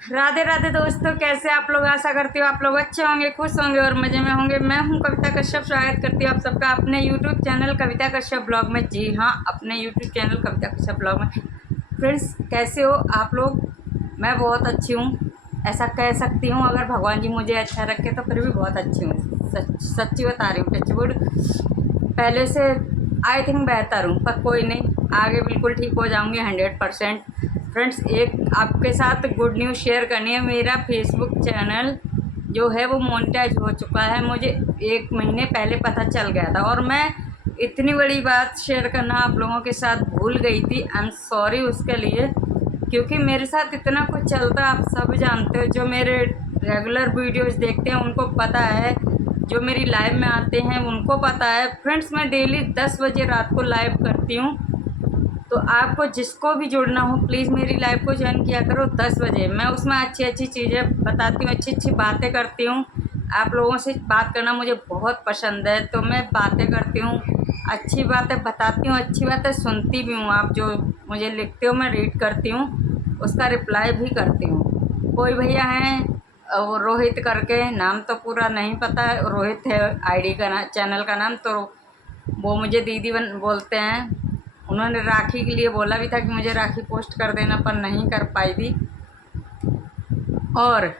राधे राधे दोस्तों, कैसे आप लोग। आशा करती हूँ आप लोग अच्छे होंगे, खुश होंगे और मज़े में होंगे। मैं हूँ कविता कश्यप, स्वागत करती हूँ आप सबका अपने यूट्यूब चैनल कविता कश्यप ब्लॉग में। जी हाँ, अपने यूट्यूब चैनल कविता कश्यप ब्लॉग में। फ्रेंड्स, कैसे हो आप लोग। मैं बहुत अच्छी हूँ, ऐसा कह सकती हूँ। अगर भगवान जी मुझे अच्छा रखे तो फिर भी बहुत अच्छी हूँ। सच्ची बता रही हूँ। टचवुड पहले से आई थिंक बेहतर हूँ, पर कोई नहीं, आगे बिल्कुल ठीक हो जाऊँगी 100%। फ्रेंड्स, एक आपके साथ गुड न्यूज़ शेयर करनी है। मेरा फेसबुक चैनल जो है वो मोनेटाइज हो चुका है। मुझे 1 महीने पहले पता चल गया था और मैं इतनी बड़ी बात शेयर करना आप लोगों के साथ भूल गई थी। आई एम सॉरी उसके लिए, क्योंकि मेरे साथ इतना कुछ चलता है। आप सब जानते हो, जो मेरे रेगुलर वीडियोस देखते हैं उनको पता है, जो मेरी लाइव में आते हैं उनको पता है। फ्रेंड्स, मैं डेली 10 बजे रात को लाइव करती हूँ, तो आपको जिसको भी जुड़ना हो प्लीज़ मेरी लाइव को ज्वाइन किया करो 10 बजे। मैं उसमें अच्छी अच्छी चीज़ें बताती हूँ, अच्छी अच्छी बातें करती हूँ। आप लोगों से बात करना मुझे बहुत पसंद है, तो मैं बातें करती हूँ, अच्छी बातें बताती हूँ, अच्छी बातें सुनती भी हूँ। आप जो मुझे लिखते हो मैं रीड करती हूँ, उसका रिप्लाई भी करती हूँ। कोई भैया हैं वो रोहित करके, नाम तो पूरा नहीं पता है, रोहित है आईडी का चैनल का नाम, तो वो मुझे दीदी बोलते हैं। उन्होंने राखी के लिए बोला भी था कि मुझे राखी पोस्ट कर देना, पर नहीं कर पाई थी। और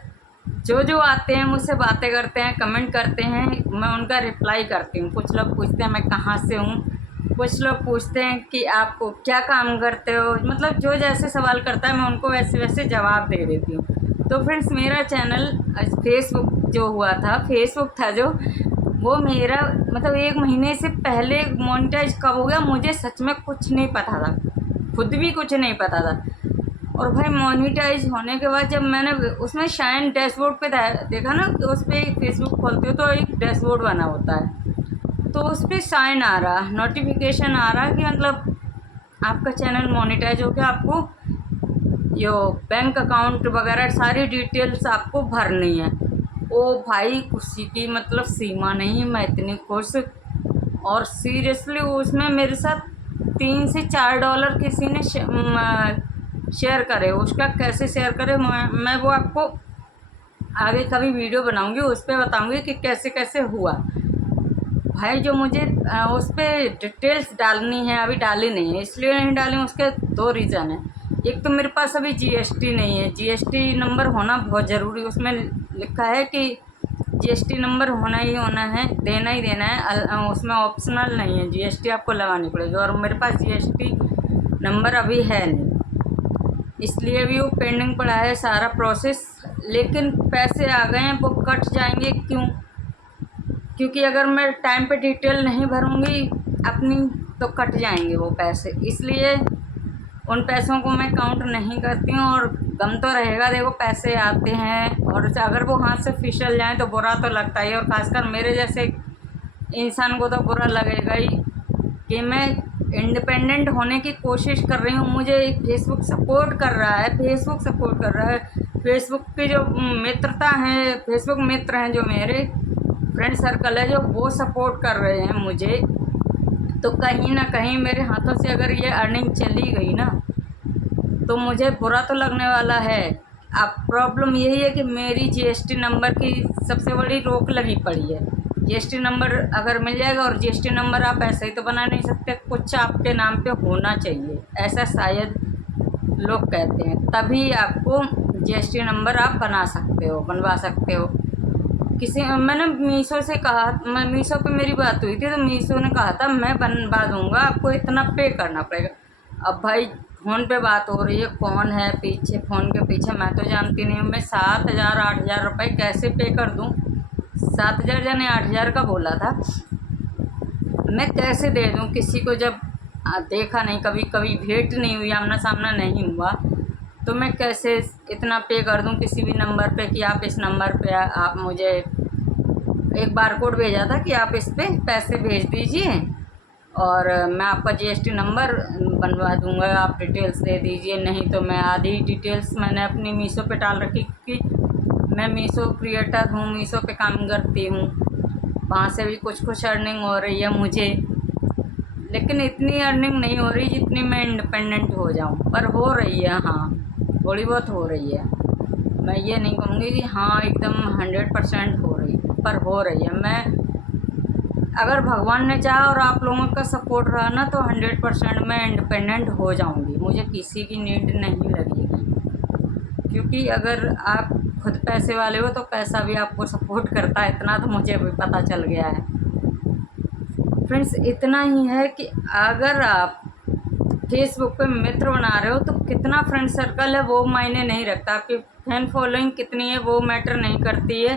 जो जो आते हैं मुझसे बातें करते हैं, कमेंट करते हैं, मैं उनका रिप्लाई करती हूँ। कुछ लोग पूछते हैं मैं कहाँ से हूँ, कुछ लोग पूछते हैं कि आपको क्या काम करते हो, मतलब जो जैसे सवाल करता है मैं उनको वैसे वैसे जवाब दे देती हूँ। तो फ्रेंड्स, मेरा चैनल फेसबुक जो हुआ था, फेसबुक था जो, वो मेरा मतलब 1 महीने से पहले मोनेटाइज कब हो गया मुझे सच में कुछ नहीं पता था, खुद भी कुछ नहीं पता था। और भाई मोनेटाइज होने के बाद जब मैंने उसमें शाइन डैशबोर्ड पे देखा ना, कि उस पर फेसबुक खोलते हो तो एक डैशबोर्ड बना होता है, तो उस पर साइन आ रहा, नोटिफिकेशन आ रहा कि मतलब आपका चैनल मोनेटाइज हो गया। आपको यो बैंक अकाउंट वगैरह सारी डिटेल्स आपको भरनी है। ओ भाई, खुशी की मतलब सीमा नहीं, मैं इतनी खुश। और सीरियसली उसमें मेरे साथ $3 से $4 किसी ने शेयर करे। उसका कैसे शेयर करे मैं वो आपको आगे कभी वीडियो बनाऊंगी, उस पर बताऊंगी कि कैसे कैसे हुआ। भाई, जो मुझे उस पर डिटेल्स डालनी है, अभी डाली नहीं है, इसलिए नहीं डाली। उसके 2 रीज़न है। एक तो मेरे पास अभी जीएसटी नहीं है, जीएसटी नंबर होना बहुत ज़रूरी। उसमें लिखा है कि जीएसटी नंबर होना ही होना है, देना ही देना है, उसमें ऑप्शनल नहीं है, जीएसटी आपको लगानी पड़ेगी। और मेरे पास जीएसटी नंबर अभी है नहीं, इसलिए भी वो पेंडिंग पड़ा है सारा प्रोसेस। लेकिन पैसे आ गए हैं, वो कट जाएंगे क्यों? क्योंकि अगर मैं टाइम पे डिटेल नहीं भरूंगी अपनी तो कट जाएंगे वो पैसे, इसलिए उन पैसों को मैं काउंट नहीं करती हूँ। और गम तो रहेगा, देखो पैसे आते हैं और अगर वो हाथ से फिसल जाएं तो बुरा तो लगता ही है। और ख़ासकर मेरे जैसे इंसान को तो बुरा लगेगा ही कि मैं इंडिपेंडेंट होने की कोशिश कर रही हूँ। मुझे फेसबुक सपोर्ट कर रहा है, फेसबुक सपोर्ट कर रहा है। फेसबुक की जो मित्रता है, फेसबुक मित्र हैं जो मेरे फ्रेंड सर्कल है, जो वो सपोर्ट कर रहे हैं मुझे, तो कहीं ना कहीं मेरे हाथों से अगर ये अर्निंग चली गई ना तो मुझे बुरा तो लगने वाला है। अब प्रॉब्लम यही है कि मेरी जीएसटी नंबर की सबसे बड़ी रोक लगी पड़ी है। जीएसटी नंबर अगर मिल जाएगा, और जीएसटी नंबर आप ऐसे ही तो बना नहीं सकते, कुछ आपके नाम पे होना चाहिए, ऐसा शायद लोग कहते हैं, तभी आपको जीएसटी नंबर आप बना सकते हो, बनवा सकते हो। मैंने मीशो से कहा, मैं मीशो पे मेरी बात हुई थी, तो मीशो ने कहा था मैं बनवा दूँगा, आपको इतना पे करना पड़ेगा। अब भाई, फ़ोन पे बात हो रही है, कौन है पीछे, फ़ोन के पीछे मैं तो जानती नहीं हूँ। मैं 7,000-8,000 रुपये कैसे पे कर दूँ? 7,000 यानी 8,000 का बोला था, मैं कैसे दे दूँ किसी को जब देखा नहीं, कभी कभी भेंट नहीं हुई, आमना सामना नहीं हुआ, तो मैं कैसे इतना पे कर दूं किसी भी नंबर पे कि आप इस नंबर पे आप मुझे एक बारकोड भेजा था कि आप इस पे पैसे भेज दीजिए और मैं आपका जीएसटी नंबर बनवा दूंगा, आप डिटेल्स दे दीजिए। नहीं तो मैं आधी डिटेल्स मैंने अपनी मीशो पे डाल रखी, क्योंकि मैं मीशो क्रिएटर हूँ, मीशो पे काम करती हूँ, वहाँ से भी कुछ कुछ अर्निंग हो रही है मुझे। लेकिन इतनी अर्निंग नहीं हो रही जितनी मैं इंडिपेंडेंट हो जाऊं, पर हो रही है, हाँ थोड़ी बहुत हो रही है। मैं ये नहीं कहूँगी कि हाँ एकदम 100% हो रही, पर हो रही है। मैं अगर भगवान ने चाहा और आप लोगों का सपोर्ट रहा ना तो 100% मैं इंडिपेंडेंट हो जाऊँगी, मुझे किसी की नीड नहीं लगेगी। क्योंकि अगर आप खुद पैसे वाले हो तो पैसा भी आपको सपोर्ट करता है, इतना तो मुझे भी पता चल गया है। फ्रेंड्स इतना ही है कि अगर आप फेसबुक पे मित्र बना रहे हो तो कितना फ्रेंड सर्कल है वो मायने नहीं रखता, आपकी फैन फॉलोइंग कितनी है वो मैटर नहीं करती है।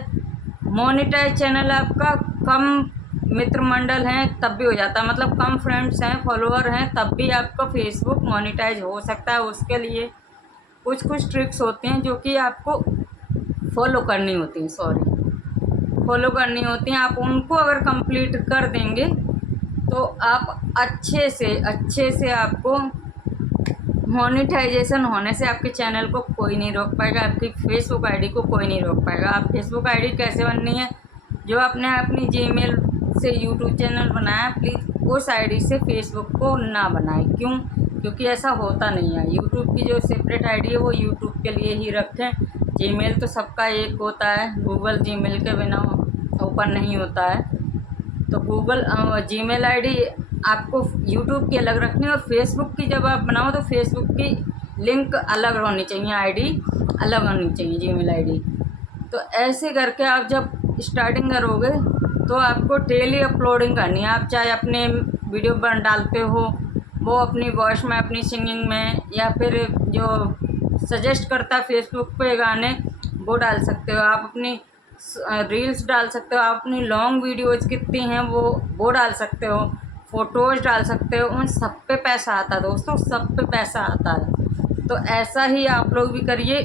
मोनेटाइज चैनल आपका कम मित्र मंडल हैं तब भी हो जाता है, मतलब कम फ्रेंड्स हैं फॉलोअर हैं तब भी आपका फेसबुक मोनेटाइज हो सकता है। उसके लिए कुछ कुछ ट्रिक्स होती हैं जो कि आपको फॉलो करनी होती हैं, फॉलो करनी होती हैं। आप उनको अगर कंप्लीट कर देंगे तो आप अच्छे से आपको मोनेटाइजेशन होने से आपके चैनल को कोई नहीं रोक पाएगा, आपकी फेसबुक आईडी को कोई नहीं रोक पाएगा। आप फेसबुक आईडी कैसे बननी है, जो आपने अपनी जीमेल से यूट्यूब चैनल बनाया प्लीज़ उस आईडी से फेसबुक को ना बनाएं। क्यों? क्योंकि ऐसा होता नहीं है। यूट्यूब की जो सेपरेट आईडी है वो यूट्यूब के लिए ही रखें। जीमेल तो सबका एक होता है, गूगल जीमेल के बिना ओपन नहीं होता है। तो गूगल जीमेल आईडी आपको यूट्यूब की अलग रखनी है और फेसबुक की जब आप बनाओ तो फेसबुक की लिंक अलग होनी चाहिए, आईडी अलग होनी चाहिए, जीमेल आईडी। तो ऐसे करके आप जब स्टार्टिंग करोगे तो आपको डेली अपलोडिंग करनी है। आप चाहे अपने वीडियो बन डालते हो वो अपनी वॉइस में, अपनी सिंगिंग में, या फिर जो सजेस्ट करता है फेसबुक पे गाने वो डाल सकते हो। आप अपनी रील्स डाल सकते हो, आप अपनी लॉन्ग वीडियोज़ कितनी हैं वो डाल सकते हो, फ़ोटोज़ डाल सकते हो। उन सब पे पैसा आता है दोस्तों, सब पे पैसा आता है। तो ऐसा ही आप लोग भी करिए।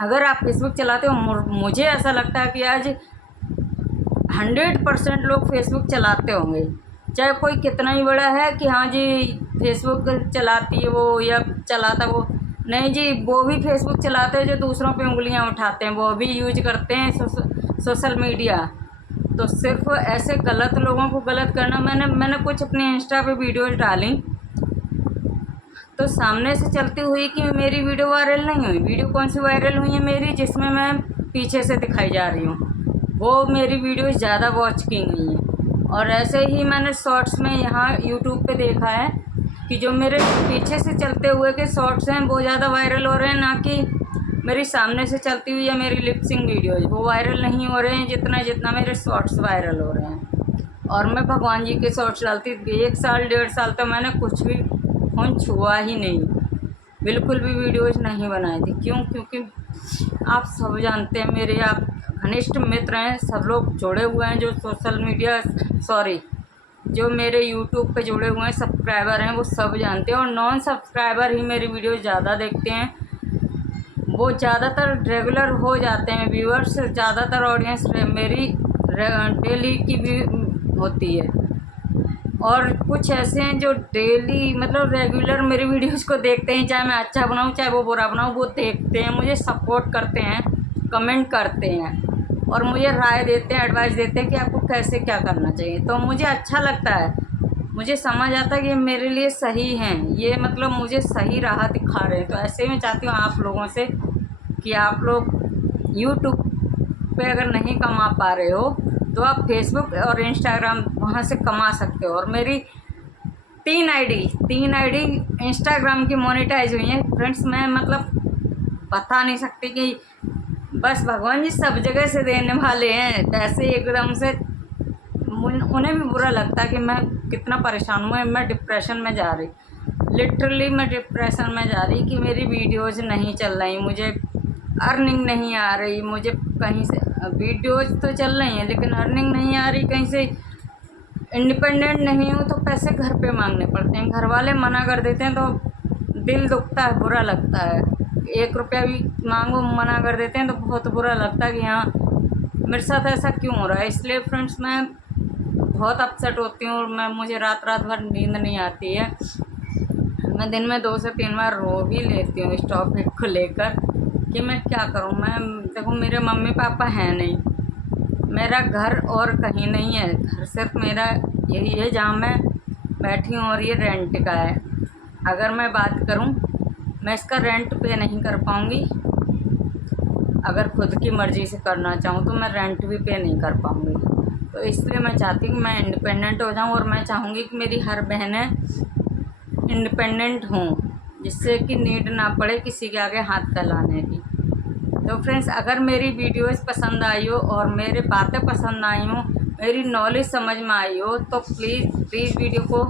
अगर आप फेसबुक चलाते हो, मुझे ऐसा लगता है कि आज 100% लोग फेसबुक चलाते होंगे, चाहे कोई कितना ही बड़ा है कि हाँ जी फेसबुक चलाती है वो या चलाता वो नहीं जी, वो भी फेसबुक चलाते हैं जो दूसरों पे उंगलियां उठाते हैं, वो भी यूज करते हैं सोशल मीडिया। तो सिर्फ ऐसे गलत लोगों को गलत करना। मैंने कुछ अपने इंस्टा पे वीडियोज़ डाली तो सामने से चलती हुई कि मेरी वीडियो वायरल नहीं हुई। वीडियो कौन सी वायरल हुई है मेरी, जिसमें मैं पीछे से दिखाई जा रही हूँ, वो मेरी वीडियोज़ ज़्यादा वॉच की गई हैं। और ऐसे ही मैंने शॉर्ट्स में यहाँ यूट्यूब पे देखा है कि जो मेरे पीछे से चलते हुए के शॉर्ट्स हैं वो ज़्यादा वायरल हो रहे हैं, ना कि मेरी सामने से चलती हुई या मेरी लिपसिंग वीडियोज़ वो वायरल नहीं हो रहे हैं जितना मेरे शॉर्ट्स वायरल हो रहे हैं। और मैं भगवान जी के शॉर्ट्स डालती 1 साल 1.5 साल तो मैंने कुछ भी फ़ोन छुआ ही नहीं, बिल्कुल भी वीडियोज़ नहीं बनाई थी। क्यों? क्योंकि आप सब जानते हैं, मेरे आप घनिष्ठ मित्र हैं, सब लोग जुड़े हुए हैं, जो सोशल मीडिया जो मेरे यूट्यूब पे जुड़े हुए हैं सब्सक्राइबर हैं वो सब जानते हैं। और नॉन सब्सक्राइबर ही मेरी वीडियो ज़्यादा देखते हैं, वो ज़्यादातर रेगुलर हो जाते हैं व्यूअर्स। ज़्यादातर ऑडियंस मेरी डेली की भी होती है। और कुछ ऐसे हैं जो डेली मतलब रेगुलर मेरी वीडियोज़ को देखते हैं, चाहे मैं अच्छा बनाऊँ चाहे वो बुरा बनाऊँ, वो देखते हैं, मुझे सपोर्ट करते हैं, कमेंट करते हैं और मुझे राय देते हैं, एडवाइस देते हैं कि आपको कैसे क्या करना चाहिए। तो मुझे अच्छा लगता है, मुझे समझ आता है कि ये मेरे लिए सही हैं, ये मतलब मुझे सही राह दिखा रहे हैं। तो ऐसे ही मैं चाहती हूँ आप लोगों से कि आप लोग यूट्यूब पे अगर नहीं कमा पा रहे हो तो आप फेसबुक और इंस्टाग्राम वहाँ से कमा सकते हो। और मेरी 3 आईडी इंस्टाग्राम की मोनेटाइज हुई हैं फ्रेंड्स। मैं मतलब बता नहीं सकती कि बस भगवान जी सब जगह से देने वाले हैं पैसे एकदम से। उन्हें भी बुरा लगता है कि मैं कितना परेशान हूँ, मैं डिप्रेशन में जा रही, लिटरली मैं डिप्रेशन में जा रही कि मेरी वीडियोज़ नहीं चल रही, मुझे अर्निंग नहीं आ रही, मुझे कहीं से वीडियोज़ तो चल रही हैं लेकिन अर्निंग नहीं आ रही, कहीं से इंडिपेंडेंट नहीं हूँ तो पैसे घर पे मांगने पड़ते हैं। घर वाले मना कर देते हैं तो दिल दुखता है, बुरा लगता है। 1 रुपया भी मांगो मना कर देते हैं तो बहुत बुरा लगता है कि हाँ मेरे साथ ऐसा क्यों हो रहा है। इसलिए फ्रेंड्स मैं बहुत अपसेट होती हूँ और मुझे रात भर नींद नहीं आती है। मैं दिन में 2 से 3 बार रो भी लेती हूँ इस टॉपिक को लेकर कि मैं क्या करूँ। मैं देखो मेरे मम्मी पापा हैं नहीं, मेरा घर और कहीं नहीं है, घर सिर्फ मेरा यही है जहाँ मैं बैठी हूँ और ये रेंट का है। अगर मैं बात करूँ मैं इसका रेंट पे नहीं कर पाऊँगी अगर खुद की मर्ज़ी से करना चाहूँ तो मैं रेंट भी पे नहीं कर पाऊँगी। तो इसलिए मैं चाहती हूँ कि मैं इंडिपेंडेंट हो जाऊँ, और मैं चाहूँगी कि मेरी हर बहनें इंडिपेंडेंट हों, जिससे कि नीड ना पड़े किसी के आगे हाथ फैलाने की। तो फ्रेंड्स, अगर मेरी वीडियोस पसंद आई हो और मेरे बातें पसंद आई हो, मेरी नॉलेज समझ में आई हो, तो प्लीज़ वीडियो को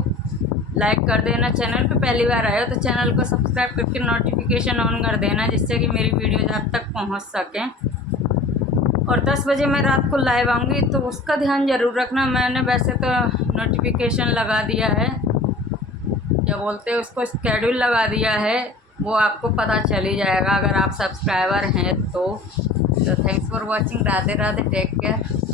लाइक कर देना। चैनल पे पहली बार आए हो तो चैनल को सब्सक्राइब करके नोटिफिकेशन ऑन कर देना, जिससे कि मेरी वीडियोज आप तक पहुंच सकें। और 10 बजे मैं रात को लाइव आऊँगी, तो उसका ध्यान ज़रूर रखना। मैंने वैसे तो नोटिफिकेशन लगा दिया है, क्या बोलते हैं उसको, स्केड्यूल लगा दिया है, वो आपको पता चल ही जाएगा अगर आप सब्सक्राइबर हैं तो। Thanks for watching. Radhe Radhe, take care.